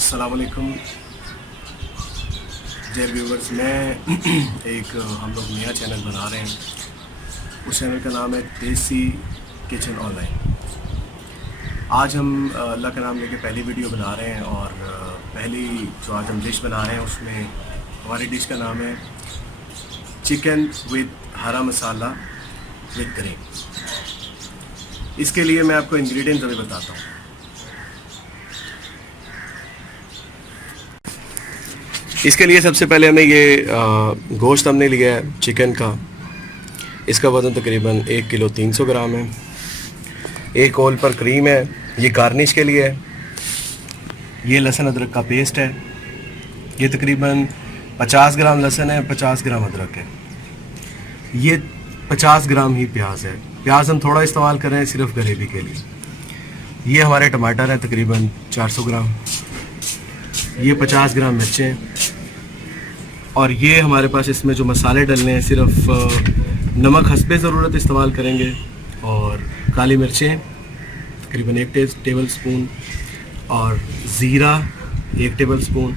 अस्सलाम वालेकुम जय व्यूवर्स। मैं एक हम लोग नया चैनल बना रहे हैं। उस चैनल का नाम है देसी किचन ऑनलाइन। आज हम अल्लाह का नाम लेके पहली वीडियो बना रहे हैं और पहली जो आज हम डिश बना रहे हैं उसमें हमारी डिश का नाम है चिकन विद हरा मसाला विद ग्रेवी। इसके लिए मैं आपको इंग्रेडिएंट्स अभी बताता हूँ। इसके लिए सबसे पहले हमें ये गोश्त हमने लिया है चिकन का। इसका वज़न तकरीबन 1 किलो 300 ग्राम है। एक ओल पर क्रीम है, ये गार्निश के लिए है। ये लहसुन अदरक का पेस्ट है, ये तकरीबन 50 ग्राम लहसुन है, 50 ग्राम अदरक है। ये 50 ग्राम ही प्याज है। प्याज हम थोड़ा इस्तेमाल कर रहे हैं सिर्फ ग्रेवी के लिए। ये हमारे टमाटर है तकरीबन 400 ग्राम। ये 50 ग्राम मिर्चें हैं और ये हमारे पास इसमें जो मसाले डलने हैं सिर्फ नमक हस्बे ज़रूरत इस्तेमाल करेंगे और काली मिर्चें तकरीबन 1 टेबल स्पून और ज़ीरा 1 टेबल स्पून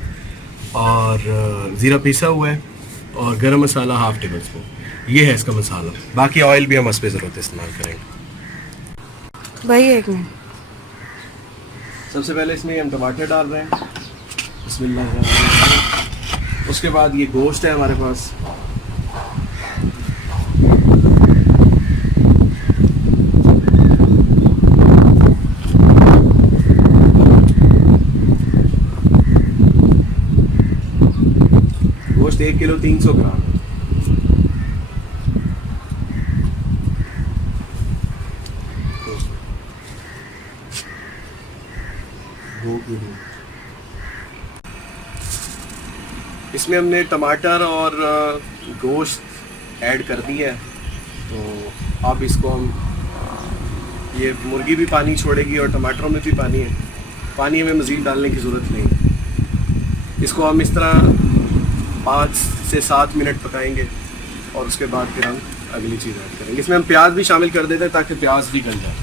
और ज़ीरा पीसा हुआ है और गरम मसाला 1/2 टेबल स्पून। ये है इसका मसाला। बाकी ऑयल भी हम हस्बे ज़रूरत इस्तेमाल करेंगे। भाई एक मिनट, सबसे पहले इसमें हम टमाटर डाल रहे हैं। बिस्मिल्लाह। उसके बाद ये गोश्त है हमारे पास। गोश्त 1 किलो 300 ग्राम। इसमें हमने टमाटर और गोश्त ऐड कर दिया है। तो अब इसको हम ये मुर्गी भी पानी छोड़ेगी और टमाटरों में भी पानी है। पानी हमें मज़ीद डालने की ज़रूरत नहीं। इसको हम इस तरह 5 से 7 मिनट पकाएंगे और उसके बाद फिर हम अगली चीज़ ऐड करेंगे। इसमें हम प्याज भी शामिल कर देते हैं ताकि प्याज भी गल जाए।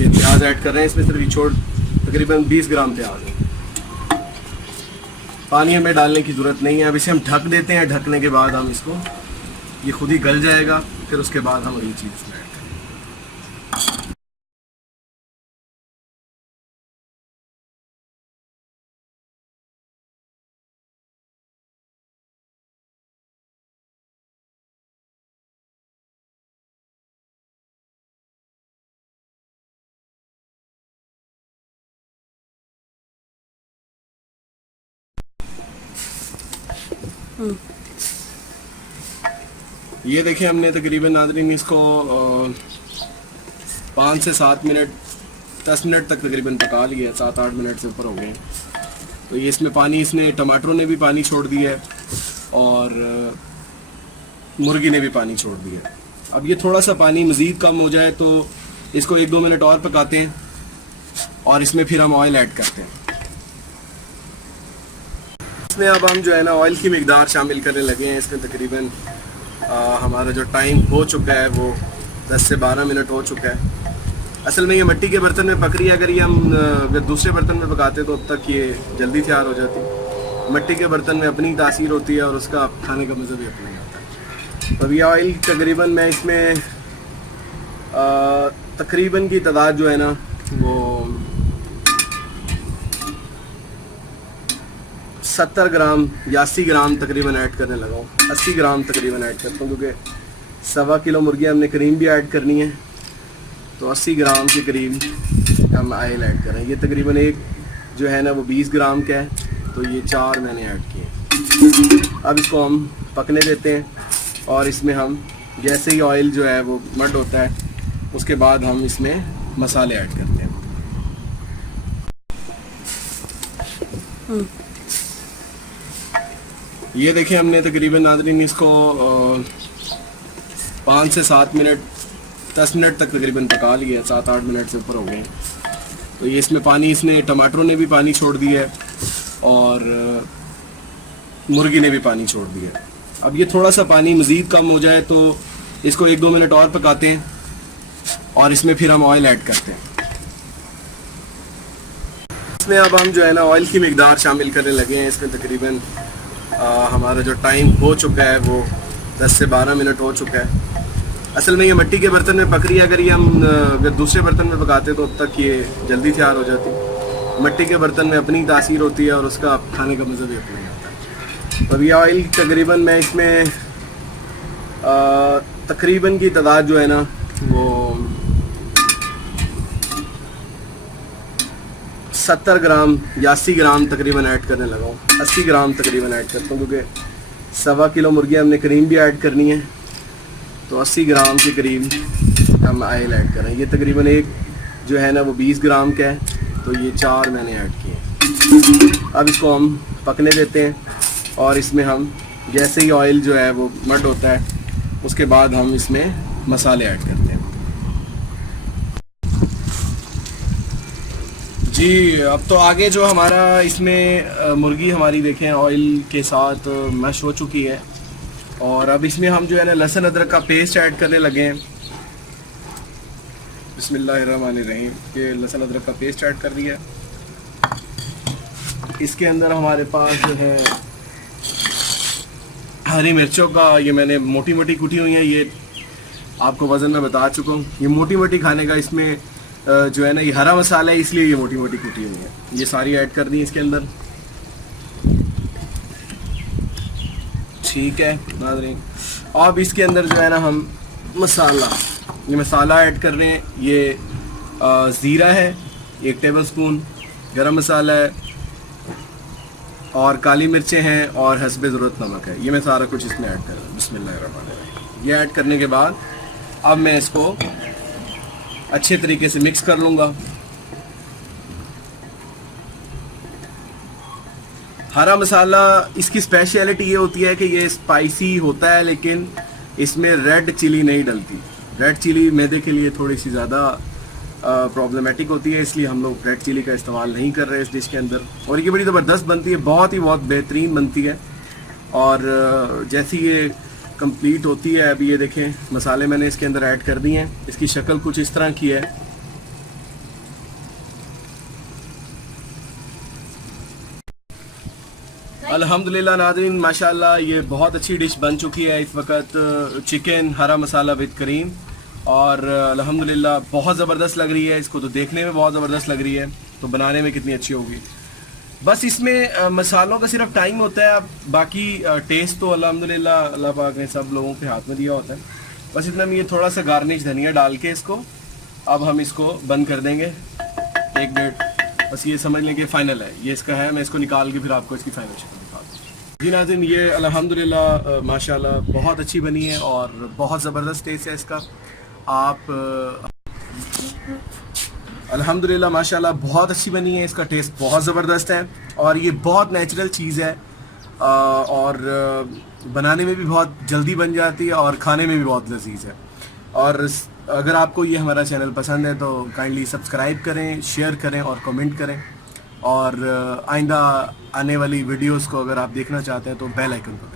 ये प्याज ऐड कर रहे हैं, इसमें सिर्फ छोड़ तकरीबन 20 ग्राम प्याज है। पानी हमें डालने की ज़रूरत नहीं है। अब इसे हम ढक देते हैं। ढकने के बाद हम इसको ये खुद ही गल जाएगा। फिर उसके बाद हम अगली चीज़ इसमें ऐड करेंगे। ये देखिए हमने तकरीबन नाज़रीन इसको 5 से 7 मिनट 10 मिनट तक तकरीबन पका लिया है। 7-8 मिनट से ऊपर हो गए। तो ये इसमें पानी, इसने टमाटरों ने भी पानी छोड़ दिया है और मुर्गी ने भी पानी छोड़ दिया है। अब ये थोड़ा सा पानी मज़ीद कम हो जाए तो इसको 1-2 मिनट और पकाते हैं और इसमें फिर हम ऑयल ऐड करते हैं। इसमें अब हम जो है ना ऑयल की मिकदार शामिल करने लगे हैं। इसमें तकरीबन हमारा जो टाइम हो चुका है वो 10 से 12 मिनट हो चुका है। असल में ये मिट्टी के बर्तन में पक रही है। अगर ये हम अगर दूसरे बर्तन में पकाते तो अब तक ये जल्दी तैयार हो जाती। मिट्टी के बर्तन में अपनी तासीर होती है और उसका खाने का मज़ा भी अपना ही आता है। तो ये ऑयल तकरीबन मैं इसमें तकरीबन की तादाद जो है ना वो 70 ग्राम या 80 ग्राम तकरीबन ऐड करने लगा हूँ। 80 ग्राम तकरीबन ऐड करता हूँ क्योंकि 1.25 किलो मुर्गी हमने करीम भी ऐड करनी है। तो 80 ग्राम के करीब हम ऑयल ऐड करें। ये तकरीबन एक जो है ना वो 20 ग्राम का है, तो ये 4 मैंने ऐड किए। अब इसको हम पकने देते हैं और इसमें हम जैसे ही ऑयल जो है वो मर्ड होता है उसके बाद हम इसमें मसाले ऐड करते हैं। ये देखिए हमने तकरीबन नाज़रीन इसको 5 से 7 मिनट 10 मिनट तक तकरीबन पका लिया है। 7-8 मिनट से ऊपर हो गए। तो ये इसमें पानी, इसने टमाटरों ने भी पानी छोड़ दिया है और मुर्गी ने भी पानी छोड़ दिया है। अब ये थोड़ा सा पानी मज़ीद कम हो जाए तो इसको 1-2 मिनट और पकाते हैं और इसमें फिर हम ऑयल ऐड करते हैं। इसमें अब हम जो है ना ऑयल की मिकदार शामिल करने लगे हैं। इसमें तकरीबन हमारा जो टाइम हो चुका है वो 10 से 12 मिनट हो चुका है। असल में ये मिट्टी के बर्तन में पक रही है। अगर ये हम अगर दूसरे बर्तन में पकाते तो अब तक ये जल्दी तैयार हो जाती। मिट्टी के बर्तन में अपनी तासीर होती है और उसका खाने का मज़ा भी अपना ही आता है। तो अभी ऑयल तकरीबन मैं इसमें तकरीबन की तादाद जो है ना वो 70 ग्राम या 80 ग्राम तकरीबन ऐड करने लगा हूँ। 80 ग्राम तकरीबन ऐड करता हूँ क्योंकि 1.25 किलो मुर्गी हमने करीम भी ऐड करनी है, तो 80 ग्राम के करीब हम ऑयल ऐड कर रहे हैं। ये तकरीबन एक जो है ना वो 20 ग्राम का है, तो ये 4 मैंने ऐड किए। अब इसको हम पकने देते हैं और इसमें हम जैसे ही ऑयल जो है वो मर्ड होता है उसके बाद हम इसमें मसाले ऐड करते हैं। जी अब तो आगे जो हमारा इसमें मुर्गी हमारी देखें ऑयल के साथ मैश हो चुकी है और अब इसमें हम जो है ना लहसुन अदरक का पेस्ट ऐड करने लगे हैं। बिस्मिल्लाहिर्रहमानिर्रहीम। ये लहसुन अदरक का पेस्ट ऐड कर दिया। इसके अंदर हमारे पास जो है हरी मिर्चों का, ये मैंने मोटी मोटी कुटी हुई है, ये आपको वज़न में बता चुका हूँ। ये मोटी मोटी खाने का इसमें जो है ना ये हरा मसाला है, इसलिए ये मोटी मोटी कुटी हुई है। ये सारी ऐड कर दी इसके अंदर। ठीक है नाज़रीन, अब इसके अंदर जो है ना हम ये मसाला ऐड कर रहे हैं। ये ज़ीरा है 1 टेबलस्पून, गरम मसाला है और काली मिर्चें हैं और हस्बे ज़रूरत नमक है। ये मैं सारा कुछ इसमें ऐड कर रहा हूँ। बिस्मिल्लाहिर्रहमानिर्रहीम। ये ऐड करने के बाद अब मैं इसको अच्छे तरीके से मिक्स कर लूँगा। हरा मसाला इसकी स्पेशलिटी ये होती है कि ये स्पाइसी होता है, लेकिन इसमें रेड चिली नहीं डलती। रेड चिली मैदे के लिए थोड़ी सी ज़्यादा प्रॉब्लमेटिक होती है, इसलिए हम लोग रेड चिली का इस्तेमाल नहीं कर रहे इस डिश के अंदर। और ये बड़ी ज़बरदस्त बनती है, बहुत बेहतरीन बनती है। और जैसी ये कंप्लीट होती है, अभी ये देखें मसाले मैंने इसके अंदर ऐड कर दिए हैं। इसकी शक्ल कुछ इस तरह की है। अल्हम्दुलिल्लाह नाज़रीन, माशाल्लाह ये बहुत अच्छी डिश बन चुकी है इस वक्त। चिकन हरा मसाला विद करीम, और अल्हम्दुलिल्लाह बहुत ज़बरदस्त लग रही है। इसको तो देखने में बहुत ज़बरदस्त लग रही है, तो बनाने में कितनी अच्छी होगी। बस इसमें मसालों का सिर्फ टाइम होता है, अब बाकी टेस्ट तो अल्हम्दुलिल्लाह अल्लाह पाक ने सब लोगों के हाथ में दिया होता है। बस इतना में ये थोड़ा सा गार्निश धनिया डाल के इसको अब हम इसको बंद कर देंगे 1 मिनट। बस ये समझ लें कि फ़ाइनल है, ये इसका है। मैं इसको निकाल के फिर आपको इसकी फ़ाइनल शक्ल दिखा दूँ। जी नाज़रीन, ये अल्हम्दुलिल्लाह माशाल्लाह बहुत अच्छी बनी है और बहुत ज़बरदस्त टेस्ट है इसका। आप अल्हम्दुलिल्लाह माशाल्लाह बहुत अच्छी बनी है, इसका टेस्ट बहुत ज़बरदस्त है और ये बहुत नेचुरल चीज़ है और बनाने में भी बहुत जल्दी बन जाती है और खाने में भी बहुत लजीज है। और अगर आपको ये हमारा चैनल पसंद है तो काइंडली सब्सक्राइब करें, शेयर करें और कमेंट करें। और आइंदा आने वाली वीडियोस को अगर आप देखना चाहते हैं तो बेल आइकन को